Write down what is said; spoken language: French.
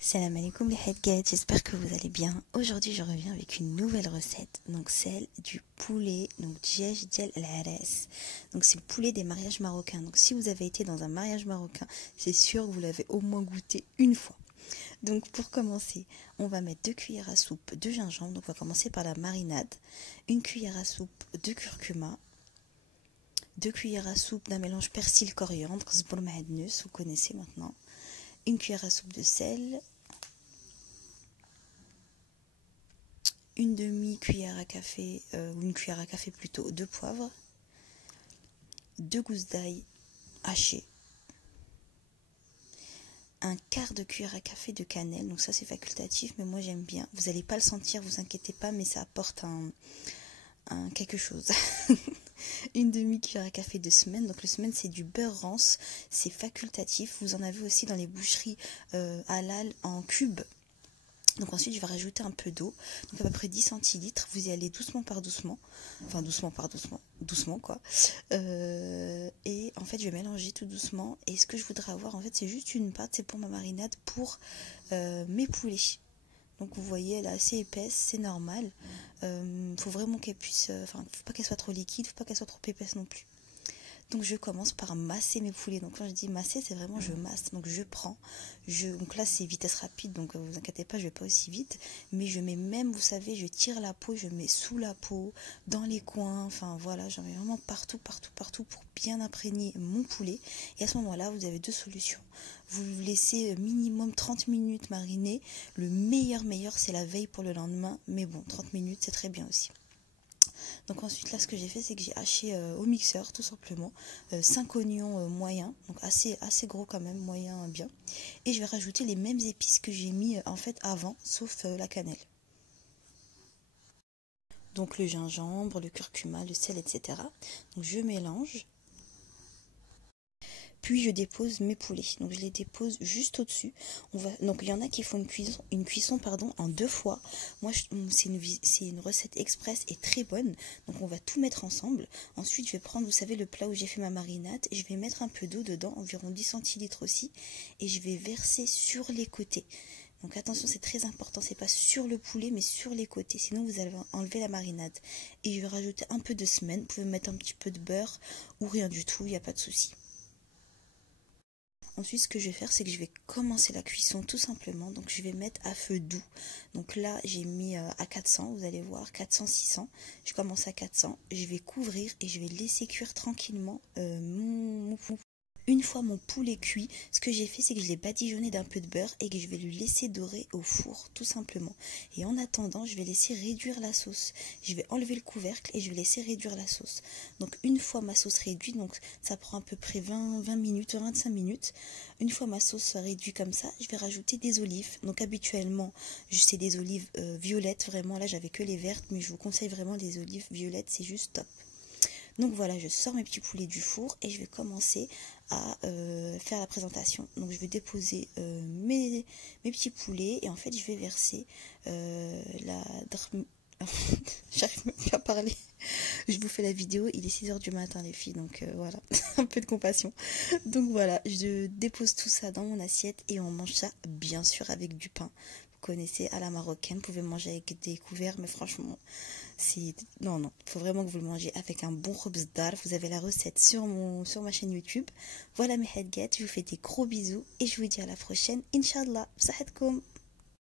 Salam alaikum les Hedget, j'espère que vous allez bien. Aujourd'hui je reviens avec une nouvelle recette, donc celle du poulet, donc djej djel al-aras. Donc c'est le poulet des mariages marocains. Donc si vous avez été dans un mariage marocain, c'est sûr que vous l'avez au moins goûté une fois. Donc pour commencer, on va mettre 2 cuillères à soupe de gingembre, donc on va commencer par la marinade, 1 cuillère à soupe de curcuma, 2 cuillères à soupe d'un mélange persil-coriandre, vous connaissez maintenant, 1 cuillère à soupe de sel, une demi-cuillère à café, ou une cuillère à café plutôt, de poivre, 2 gousses d'ail hachées, un quart de cuillère à café de cannelle, donc ça c'est facultatif, mais moi j'aime bien. Vous n'allez pas le sentir, vous inquiétez pas, mais ça apporte un quelque chose. Une demi-cuillère à café de semaine, donc le semaine c'est du beurre rance, c'est facultatif. Vous en avez aussi dans les boucheries halal en cubes. Donc ensuite je vais rajouter un peu d'eau, donc à peu près 10 centilitres, vous y allez doucement par doucement, enfin doucement quoi. Et en fait je vais mélanger tout doucement, et ce que je voudrais avoir en fait c'est juste une pâte, c'est pour ma marinade, pour mes poulets. Donc vous voyez elle est assez épaisse, c'est normal, faut vraiment qu'elle puisse, enfin faut pas qu'elle soit trop liquide, faut pas qu'elle soit trop épaisse non plus. Donc je commence par masser mes poulets. Donc quand je dis masser, c'est vraiment je masse. Donc je prends, donc là c'est vitesse rapide, donc vous inquiétez pas, je vais pas aussi vite. Mais je mets même, vous savez, je tire la peau, je mets sous la peau, dans les coins, enfin voilà, j'en mets vraiment partout pour bien imprégner mon poulet. Et à ce moment-là, vous avez deux solutions. Vous le laissez minimum 30 minutes mariner. Le meilleur c'est la veille pour le lendemain. Mais bon, 30 minutes c'est très bien aussi. Donc ensuite là ce que j'ai fait c'est que j'ai haché au mixeur tout simplement 5 oignons moyens, donc assez gros quand même, moyen bien. Et je vais rajouter les mêmes épices que j'ai mis en fait avant, sauf la cannelle. Donc le gingembre, le curcuma, le sel, etc. Donc je mélange. Puis je dépose mes poulets, donc je les dépose juste au-dessus. Donc il y en a qui font une cuisson en 2 fois. Moi c'est une recette express et très bonne. Donc on va tout mettre ensemble. Ensuite je vais prendre, vous savez, le plat où j'ai fait ma marinade, et je vais mettre un peu d'eau dedans, environ 10 centilitres aussi, et je vais verser sur les côtés. Donc attention, c'est très important, c'est pas sur le poulet mais sur les côtés, sinon vous allez enlever la marinade. Et je vais rajouter un peu de semaine, vous pouvez mettre un petit peu de beurre ou rien du tout, il n'y a pas de souci. Ensuite, ce que je vais faire, c'est que je vais commencer la cuisson tout simplement. Donc, je vais mettre à feu doux. Donc là, j'ai mis à 400, vous allez voir, 400-600. Je commence à 400. Je vais couvrir et je vais laisser cuire tranquillement mon poulet. Une fois mon poulet cuit, ce que j'ai fait, c'est que je l'ai badigeonné d'un peu de beurre et que je vais le laisser dorer au four, tout simplement. Et en attendant, je vais laisser réduire la sauce. Je vais enlever le couvercle et je vais laisser réduire la sauce. Donc une fois ma sauce réduite, donc ça prend à peu près 20 minutes, 25 minutes. Une fois ma sauce réduite comme ça, je vais rajouter des olives. Donc habituellement, c'est des olives violettes, vraiment. Là, j'avais que les vertes, mais je vous conseille vraiment les olives violettes, c'est juste top. Donc voilà, je sors mes petits poulets du four et je vais commencer à faire la présentation. Donc je vais déposer mes petits poulets et en fait je vais verser j'arrive même pas à parler. Je vous fais la vidéo, il est 6h du matin les filles, donc voilà, un peu de compassion. Donc voilà, je dépose tout ça dans mon assiette et on mange ça bien sûr avec du pain. Vous connaissez, à la marocaine, vous pouvez manger avec des couverts, mais franchement, non, il faut vraiment que vous le mangez avec un bon khobz dar. Vous avez la recette sur ma chaîne YouTube. Voilà mes Hedget, je vous fais des gros bisous et je vous dis à la prochaine, Inch'Allah, Sahetkoum.